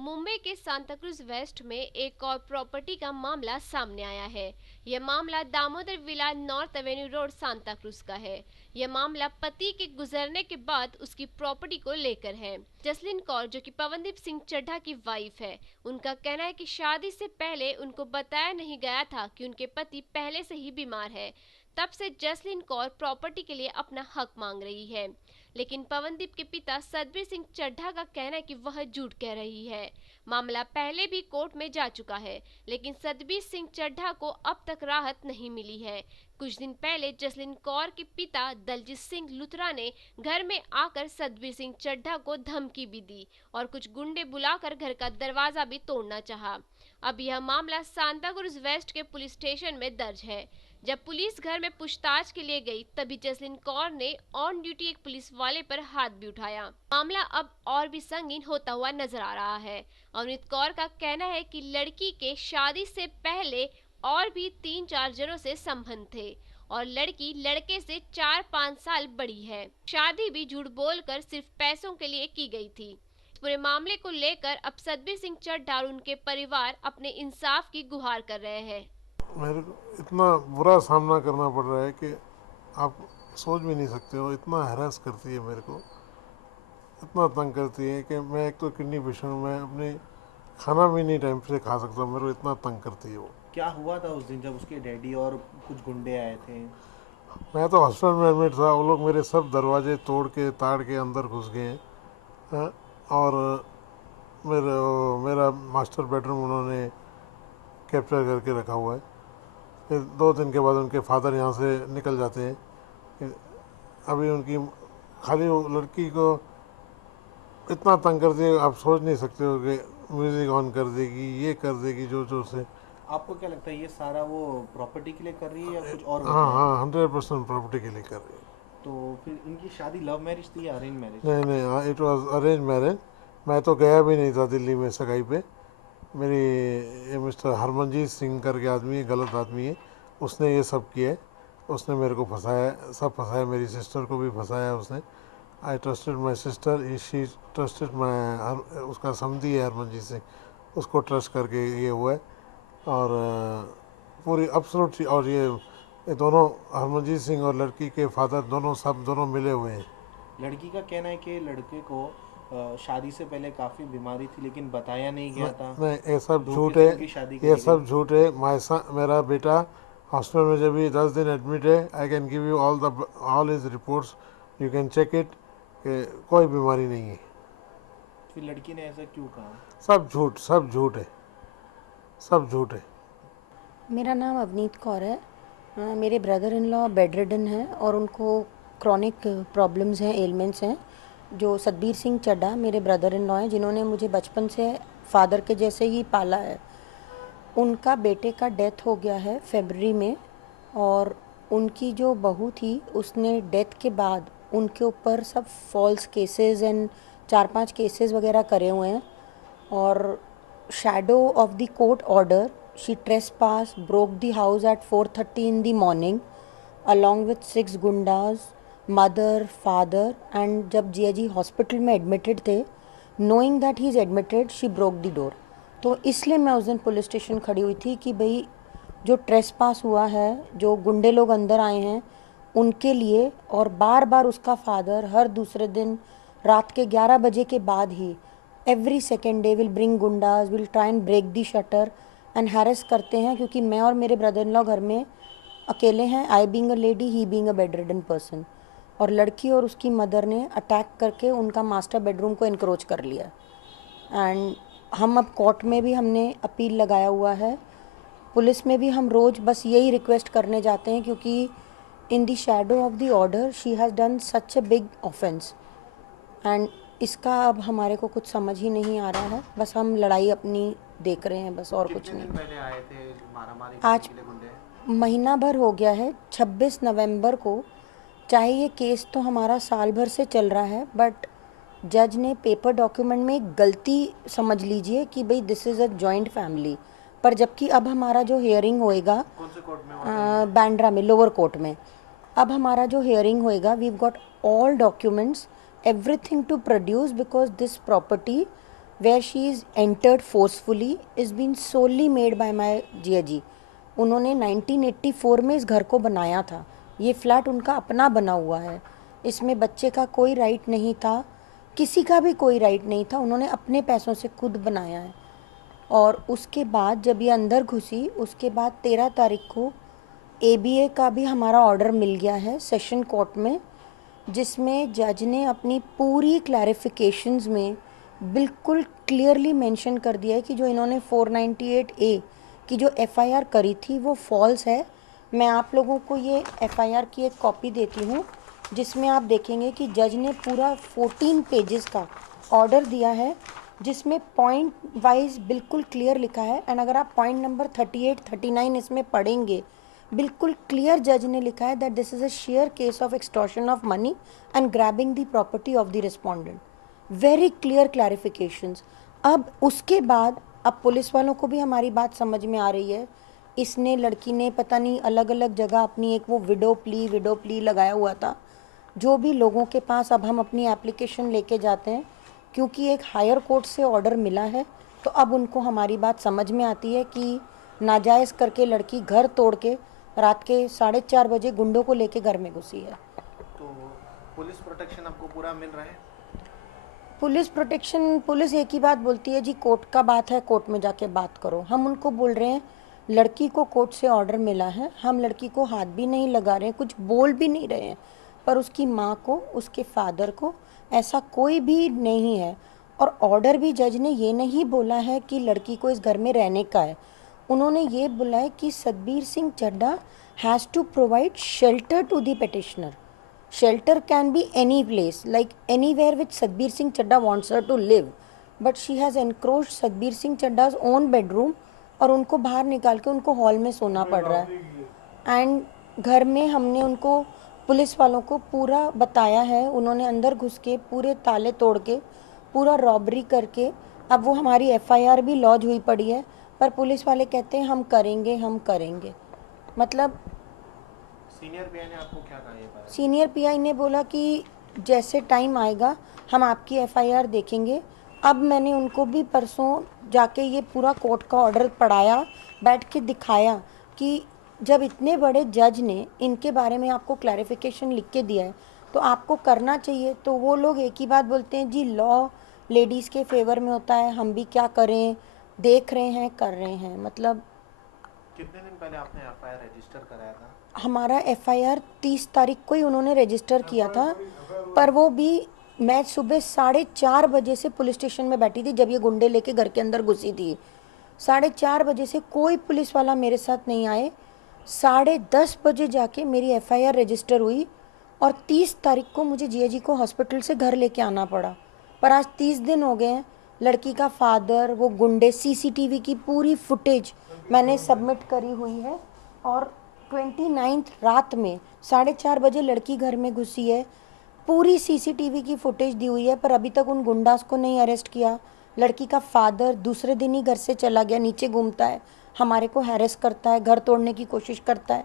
मुंबई के सांताक्रूज वेस्ट में एक और प्रॉपर्टी का मामला सामने आया है। यह मामला Damodar villa north avenue road Santacruz का है। यह मामला पति के गुजरने के बाद उसकी प्रॉपर्टी को लेकर है। जसलीन कौर, जो कि पवनदीप सिंह चड्ढा की वाइफ है, उनका कहना है कि शादी से पहले उनको बताया नहीं गया था कि उनके पति पहले से ही बीमार है। तब से जसलीन कौर प्रॉपर्टी के लिए अपना हक मांग रही है, लेकिन पवनदीप के पिता सतबीर सिंह चड्ढा का कहना है कि वह झूठ कह रही है। मामला पहले भी कोर्ट में जा चुका है, लेकिन सतबीर सिंह चड्ढा को अब तक राहत नहीं मिली है। कुछ दिन पहले जसलीन कौर के पिता दलजीत सिंह लुथरा ने घर में आकर सतबीर सिंह चड्ढा को धमकी भी दी और कुछ गुंडे बुलाकर घर का दरवाजा भी तोड़ना चाहा। अब यह मामला सांताक्रूज वेस्ट के पुलिस स्टेशन में दर्ज है। जब पुलिस घर में पूछताछ के लिए गई, तभी जसलीन कौर ने ऑन ड्यूटी एक पुलिस वाले पर हाथ भी उठाया। मामला अब और भी संगीन होता हुआ नजर आ रहा है। अवनीत कौर का कहना है कि लड़की के शादी से पहले और भी 3-4 जनों से संबंध थे और लड़की लड़के से 4-5 साल बड़ी है। शादी भी झूठ बोलकर सिर्फ पैसों के लिए की गई थी। पूरे मामले को लेकर अब सतबीर सिंह चड्ढा और उनके परिवार अपने इंसाफ की गुहार कर रहे हैं। मेरे को इतना बुरा सामना करना पड़ रहा है कि आप सोच भी नहीं सकते हो। इतना हैरेस करती है मेरे को, इतना तंग करती है कि मैं एक तो किडनी पेशेंट हूँ, मैं अपने खाना भी नहीं टाइम से खा सकता। मेरे को इतना तंग करती है वो। क्या हुआ था उस दिन जब उसके डैडी और कुछ गुंडे आए थे? मैं तो हॉस्पिटल में एडमिट था, वो लोग मेरे सब दरवाजे तोड़ के ताड़ के अंदर घुस गए हैं। हाँ, और मेरा मास्टर बेडरूम उन्होंने कैप्चर करके रखा हुआ है। फिर 2 दिन के बाद उनके फादर यहाँ से निकल जाते हैं। अभी उनकी खाली वो लड़की को इतना तंग कर दिया, आप सोच नहीं सकते हो कि म्यूज़िक ऑन कर देगी, ये कर देगी, जो से। आपको क्या लगता है ये सारा वो प्रॉपर्टी के लिए कर रही है या कुछ और हाँ वजह है? हाँ, 100% प्रॉपर्टी के लिए कर रही है। तो फिर इनकी शादी लव मैरिज थी या अरेंज मैरिज? नहीं नहीं, इट वाज अरेंज मैरिज। मैं तो गया भी नहीं था दिल्ली में सगाई पे। मेरी ये मिस्टर हरमनजीत सिंह करके आदमी है, गलत आदमी है, उसने ये सब किया है। उसने मेरे को फंसाया, सब फंसाया, मेरी सिस्टर को भी फंसाया उसने। I trusted my sister, she trusted my, उसका समधी है हरमनजीत सिंह, उसको ट्रस्ट करके ये हुआ है। और पूरी अब्सोल्यूट। और ये दोनों हरमनजीत सिंह और लड़की के फादर दोनों मिले हुए हैं। लड़की का कहना है कि लड़के को शादी से पहले काफ़ी बीमारी थी लेकिन बताया नहीं गया था। नहीं, ये सब धोखे झूठ से है, उनकी शादी ये करी सब गई। झूठ है। मेरा बेटा हॉस्पिटल में जब भी 10 दिन एडमिट है, I can give you all his reports, you can check it, कोई बीमारी नहीं है। फिर लड़की ने ऐसा क्यों कहा? सब झूठ है, सब झूठ है। मेरा नाम अवनीत कौर है। मेरे brother in law bed ridden हैं और उनको क्रॉनिक प्रॉब्लम्स हैं, एलिमेंट्स हैं। जो सतबीर सिंह चड्ढा मेरे ब्रदर इन लॉ हैं, जिन्होंने मुझे बचपन से फादर के जैसे ही पाला है। उनका बेटे का डेथ हो गया है फरवरी में, और उनकी जो बहू थी उसने डेथ के बाद उनके ऊपर सब फॉल्स केसेस एंड 4-5 केसेस वगैरह करे हुए हैं। और shadow of the court order, she trespassed, broke the house at 4:30 in the morning along with 6 gundas, mother, father, and जब जीआईजी हॉस्पिटल में एडमिटेड थे, knowing that he is admitted, she broke the door। तो इसलिए मैं उस दिन police station खड़ी हुई थी कि भाई जो ट्रेसपास हुआ है, जो गुंडे लोग अंदर आए हैं उनके लिए। और बार बार उसका फादर हर दूसरे दिन रात के 11 बजे के बाद ही every second day will bring goondas, will try and break the shutter and harass करते हैं। क्योंकि मैं और मेरे ब्रदर इन लॉ घर में अकेले हैं, I being a lady, he being a bed ridden person. और लड़की और उसकी मदर ने अटैक करके उनका मास्टर बेडरूम को इनक्रोच कर लिया। एंड हम अब कोर्ट में भी हमने अपील लगाया हुआ है, पुलिस में भी हम रोज़ बस यही रिक्वेस्ट करने जाते हैं, क्योंकि in the shadow of the order she has done such a big offence. And इसका अब हमारे को कुछ समझ ही नहीं आ रहा है, बस हम लड़ाई अपनी देख रहे हैं बस, और कुछ नहीं। पहले आए थे मारामारी आज करने के लिए गुंडे? महीना भर हो गया है, 26 नवंबर को। चाहे ये केस तो हमारा साल भर से चल रहा है, बट जज ने पेपर डॉक्यूमेंट में एक गलती समझ लीजिए कि भाई this is a joint family. पर जबकि अब हमारा जो हियरिंग होएगा कौन से कोर्ट में? बांद्रा में, लोअर कोर्ट में, अब हमारा जो हियरिंग होएगा, we got all documents, everything to produce, because this property where she is entered forcefully is been solely made by my जिया जी। उन्होंने 1984 में इस घर को बनाया था। ये फ्लैट उनका अपना बना हुआ है। इसमें बच्चे का कोई राइट नहीं था, किसी का भी कोई राइट नहीं था। उन्होंने अपने पैसों से खुद बनाया है। और उसके बाद जब ये अंदर घुसी, उसके बाद 13 तारीख को ABA का भी हमारा ऑर्डर मिल गया है सेशन कोर्ट में, जिसमें जज ने अपनी पूरी क्लैरिफिकेशंस में बिल्कुल क्लियरली मेंशन कर दिया है कि जो इन्होंने 498A की जो FIR करी थी वो फॉल्स है। मैं आप लोगों को ये FIR की एक कॉपी देती हूँ, जिसमें आप देखेंगे कि जज ने पूरा 14 पेजेस का ऑर्डर दिया है, जिसमें पॉइंट वाइज बिल्कुल क्लियर लिखा है। एंड अगर आप पॉइंट नंबर 38, 39 इसमें पढ़ेंगे, बिल्कुल क्लियर जज ने लिखा है that this is a share case of extortion of money and grabbing the property of the respondent. Very clear clarifications. अब उसके बाद अब पुलिस वालों को भी हमारी बात समझ में आ रही है। इसने लड़की ने पता नहीं अलग अलग जगह अपनी एक वो विडो प्ली लगाया हुआ था। जो भी लोगों के पास अब हम अपनी एप्लीकेशन लेके जाते हैं, क्योंकि एक हायर कोर्ट से ऑर्डर मिला है, तो अब उनको हमारी बात समझ में आती है कि नाजायज़ करके लड़की घर तोड़ के रात के 4:30 बजे गुंडों को लेके घर में घुसी है। तो पुलिस प्रोटेक्शन आपको पूरा मिल रहा है? पुलिस प्रोटेक्शन, पुलिस एक ही बात बोलती है जी, कोर्ट का बात है, कोर्ट में जाके बात करो। हम उनको बोल रहे हैं लड़की को कोर्ट से ऑर्डर मिला है, हम लड़की को हाथ भी नहीं लगा रहे हैं, कुछ बोल भी नहीं रहे हैं, पर उसकी माँ को, उसके फादर को ऐसा कोई भी नहीं है। और ऑर्डर भी जज ने ये नहीं बोला है कि लड़की को इस घर में रहने का है। उन्होंने ये बोला है कि Satbir Singh Chadha has to provide shelter to the petitioner. Shelter can be any place, like anywhere which Satbir Singh Chadda wants her to live, but she has encroached Satbir Singh Chadda's own bedroom और उनको बाहर निकाल के उनको hall में सोना पड़ रहा है। एंड घर में हमने उनको, पुलिस वालों को पूरा बताया है, उन्होंने अंदर घुस के पूरे ताले तोड़ के पूरा रॉबरी करके, अब वो हमारी FIR भी लॉज हुई पड़ी है, पर पुलिस वाले कहते हैं हम करेंगे। मतलब सीनियर पीआई ने आपको क्या कहा ये बात? सीनियर PI ने बोला कि जैसे टाइम आएगा हम आपकी FIR देखेंगे। अब मैंने उनको भी परसों जाके ये पूरा कोर्ट का ऑर्डर पढ़ाया, बैठ के दिखाया कि जब इतने बड़े जज ने इनके बारे में आपको क्लैरिफिकेशन लिख के दिया है तो आपको करना चाहिए। तो वो लोग एक ही बात बोलते हैं जी, लॉ लेडीज़ के फेवर में होता है, हम भी क्या करें, देख रहे हैं, कर रहे हैं। मतलब कितने दिन पहले आपने FIR रजिस्टर कराया था? हमारा FIR 30 तारीख को ही उन्होंने रजिस्टर किया था, पर वो भी मैं सुबह 4:30 बजे से पुलिस स्टेशन में बैठी थी जब ये गुंडे लेके घर के अंदर घुसी थी। 4:30 बजे से कोई पुलिस वाला मेरे साथ नहीं आए। 10:30 बजे जाके मेरी FIR रजिस्टर हुई और 30 तारीख को मुझे जिया जी को हॉस्पिटल से घर लेके आना पड़ा। पर आज 30 दिन हो गए हैं। लड़की का फादर, वो गुंडे, CCTV की पूरी फुटेज मैंने सबमिट करी हुई है और 29 रात में 4:30 बजे लड़की घर में घुसी है, पूरी CCTV की फुटेज दी हुई है, पर अभी तक उन गुंडास को नहीं अरेस्ट किया। लड़की का फादर दूसरे दिन ही घर से चला गया, नीचे घूमता है, हमारे को हैरेस करता है, घर तोड़ने की कोशिश करता है।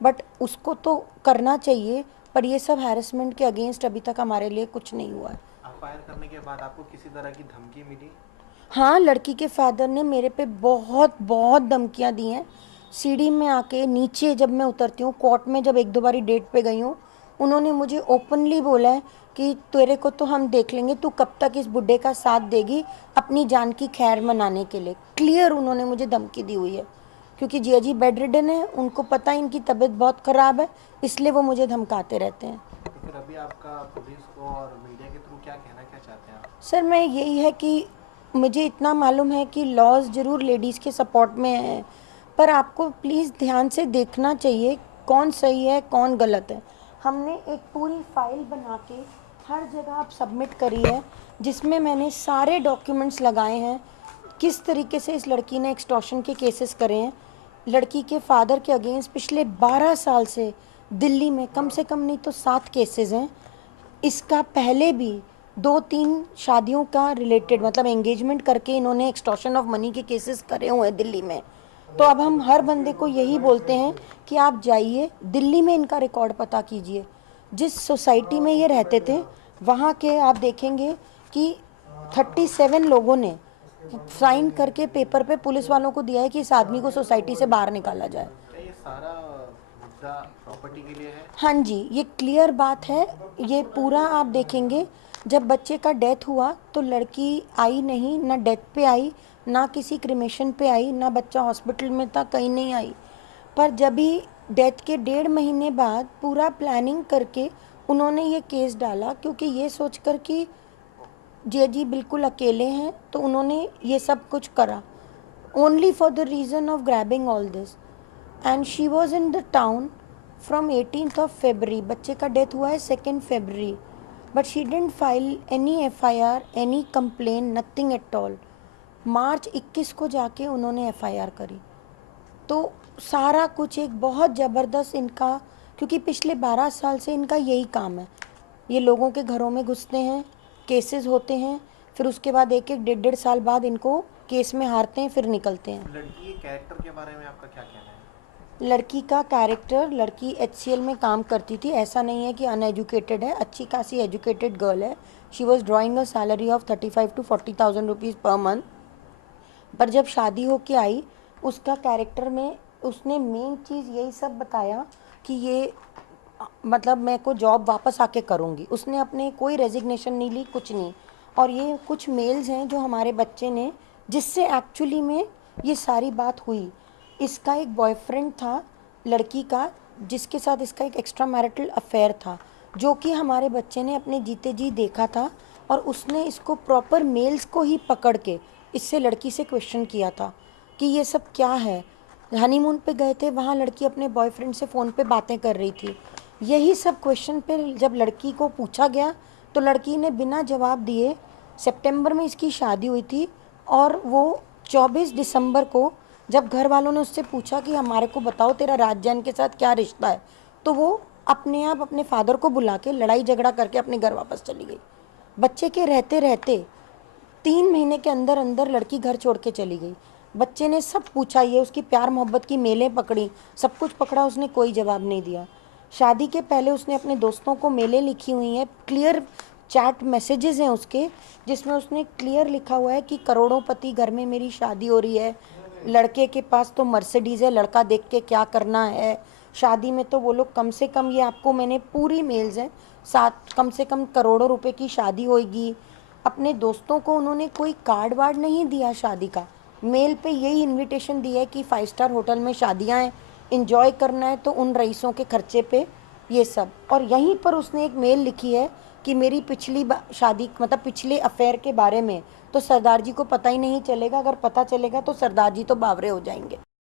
बट उसको तो करना चाहिए, पर ये सब हैरेसमेंट के अगेंस्ट अभी तक हमारे लिए कुछ नहीं हुआ है। FIR करने के बाद आपको किसी तरह की धमकी मिली? हाँ, लड़की के फादर ने मेरे पे बहुत धमकियाँ दी हैं। सीढ़ी में आके नीचे जब मैं उतरती हूँ, कोर्ट में जब 1-2 बारी डेट पे गई हूँ, उन्होंने मुझे ओपनली बोला है कि तेरे को तो हम देख लेंगे, तू कब तक इस बुड्ढे का साथ देगी अपनी जान की खैर मनाने के लिए। क्लियर उन्होंने मुझे धमकी दी हुई है, क्योंकि जिया जी बेड रिडन है, उनको पता है इनकी तबीयत बहुत ख़राब है, इसलिए वो मुझे धमकाते रहते हैं। तो फिर अभी आपका पुलिस को और मीडिया के थ्रू क्या कहना चाहते हैं आप? सर, मैं यही है कि मुझे इतना मालूम है कि लॉज ज़रूर लेडीज़ के सपोर्ट में है, पर आपको प्लीज़ ध्यान से देखना चाहिए कौन सही है कौन गलत है। हमने एक पूरी फाइल बना के हर जगह आप सबमिट करी है, जिसमें मैंने सारे डॉक्यूमेंट्स लगाए हैं, किस तरीके से इस लड़की ने एक्सटॉर्शन के केसेस करे हैं। लड़की के फादर के अगेंस्ट पिछले 12 साल से दिल्ली में कम से कम नहीं तो 7 केसेस हैं। इसका पहले भी 2-3 शादियों का रिलेटेड, मतलब एंगेजमेंट करके इन्होंने एक्सटॉर्शन ऑफ मनी के केसेस करे हुए हैं दिल्ली में। तो अब हम हर बंदे को यही बोलते हैं कि आप जाइए दिल्ली में इनका रिकॉर्ड पता कीजिए। जिस सोसाइटी में ये रहते थे वहाँ के आप देखेंगे कि 37 लोगों ने साइन करके पेपर पे पुलिस वालों को दिया है कि इस आदमी को सोसाइटी से बाहर निकाला जाए। क्या ये सारा मुद्दा प्रॉपर्टी के लिए है? हाँ जी, ये क्लियर बात है। ये पूरा आप देखेंगे, जब बच्चे का डेथ हुआ तो लड़की आई नहीं, ना डेथ पे आई, ना किसी क्रिमेशन पे आई, ना बच्चा हॉस्पिटल में था, कहीं नहीं आई। पर जब भी डेथ के 1.5 महीने बाद पूरा प्लानिंग करके उन्होंने ये केस डाला, क्योंकि ये सोचकर कि जी बिल्कुल अकेले हैं, तो उन्होंने ये सब कुछ करा only for the reason of grabbing all this. And she was in the town from 18th of February। बच्चे का डेथ हुआ है 2nd February, but she didn't file any FIR, any complaint, nothing at all. मार्च 21 को जाके उन्होंने FIR करी। तो सारा कुछ एक बहुत ज़बरदस्त इनका, क्योंकि पिछले 12 साल से इनका यही काम है। ये लोगों के घरों में घुसते हैं, केसेस होते हैं, फिर उसके बाद एक 1.5 साल बाद इनको केस में हारते हैं, फिर निकलते हैं। लड़की के कैरेक्टर के बारे में आपका क्या कहना है? लड़की का कैरेक्टर, लड़की HCL में काम करती थी, ऐसा नहीं है कि अनएजुकेटेड है, अच्छी खासी एजुकेटेड गर्ल है। She was drawing a salary of 35 to 40,000 rupees per month. पर जब शादी होके आई, उसका कैरेक्टर में उसने मेन चीज़ यही सब बताया कि ये मतलब मैं को जॉब वापस आके करूँगी। उसने अपने कोई रेजिग्नेशन नहीं ली, कुछ नहीं। और ये कुछ मेल्स हैं जो हमारे बच्चे ने, जिससे एक्चुअली में ये सारी बात हुई। इसका एक बॉयफ्रेंड था लड़की का, जिसके साथ इसका एक एक्स्ट्रा मैरिटल अफेयर था, जो कि हमारे बच्चे ने अपने जीते जी देखा था। और उसने इसको प्रॉपर मेल्स को ही पकड़ के इससे लड़की से क्वेश्चन किया था कि ये सब क्या है। हनीमून पे गए थे, वहाँ लड़की अपने बॉयफ्रेंड से फ़ोन पे बातें कर रही थी। यही सब क्वेश्चन पे जब लड़की को पूछा गया तो लड़की ने बिना जवाब दिए, सितंबर में इसकी शादी हुई थी, और वो 24 दिसंबर को जब घर वालों ने उससे पूछा कि हमारे को बताओ तेरा राजजान के साथ क्या रिश्ता है, तो वो अपने आप अपने फादर को बुला के लड़ाई झगड़ा करके अपने घर वापस चली गई। बच्चे के रहते रहते 3 महीने के अंदर अंदर लड़की घर छोड़ के चली गई। बच्चे ने सब पूछा, ये उसकी प्यार मोहब्बत की मेलें पकड़ी, सब कुछ पकड़ा, उसने कोई जवाब नहीं दिया। शादी के पहले उसने अपने दोस्तों को मेलें लिखी हुई हैं, क्लियर चैट मैसेजेस हैं उसके, जिसमें उसने क्लियर लिखा हुआ है कि करोड़ोंपति घर में मेरी शादी हो रही है, लड़के के पास तो मर्सिडीज़ है, लड़का देख के क्या करना है, शादी में तो वो लोग कम से कम, ये आपको मैंने पूरी मेल्स हैं, 7 कम से कम करोड़ों रुपए की शादी होगी। अपने दोस्तों को उन्होंने कोई कार्ड वार्ड नहीं दिया शादी का, मेल पे यही इनविटेशन दिया है कि 5 स्टार होटल में शादियां हैं, इंजॉय करना है तो उन रईसों के खर्चे पे, ये सब। और यहीं पर उसने एक मेल लिखी है कि मेरी पिछली शादी मतलब पिछले अफेयर के बारे में तो सरदार जी को पता ही नहीं चलेगा, अगर पता चलेगा तो सरदार जी तो बावरे हो जाएंगे।